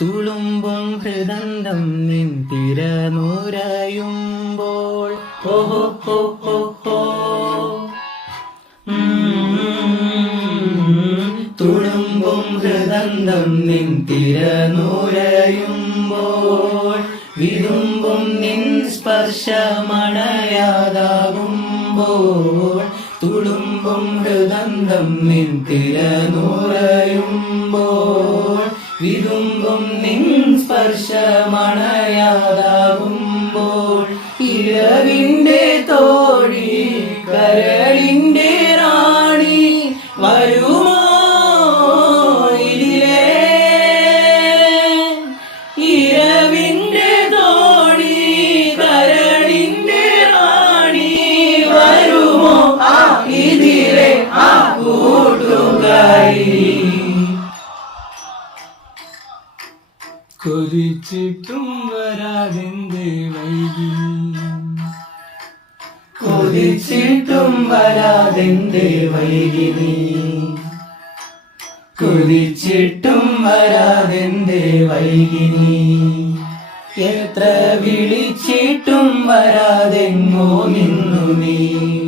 തുളുമ്പും ഹൃദന്തം നിൻ തിരനുരയുമ്പോൾ ഓഹോ ഹോ ഹോ ഹോ തുളുമ്പും ഹൃദന്തം നിൻ തിരനുരയുമ്പോൾ വിതുമ്പും നിൻ സ്പർശമണയാതാകുമ്പോൾ തുളുമ്പും ഹൃദന്തം നിൻ തിരനുരയുമ്പോൾ വിതുമ്പും നിൻ സ്പർശമണയാതാകുമ്പോൾ ഇരവിന്റെ തോഴി കരളിന്റെ റാണി വരുമോ ഇതിലേ ഇരവിന്റെ തോഴി കരളിന്റെ റാണി വരുമോ ഇതിലെ ആ കൂട്ടുകാരി കൊതിച്ചിട്ടും വരാതെന്തേ വൈകി കൊതിച്ചിട്ടും വരാതെന്തേ വൈകി കൊതിച്ചിട്ടും വരാതെന്തേ വൈകി എത്ര വിളിച്ചിട്ടും വരാതെങ്ങോ നിന്നു നീ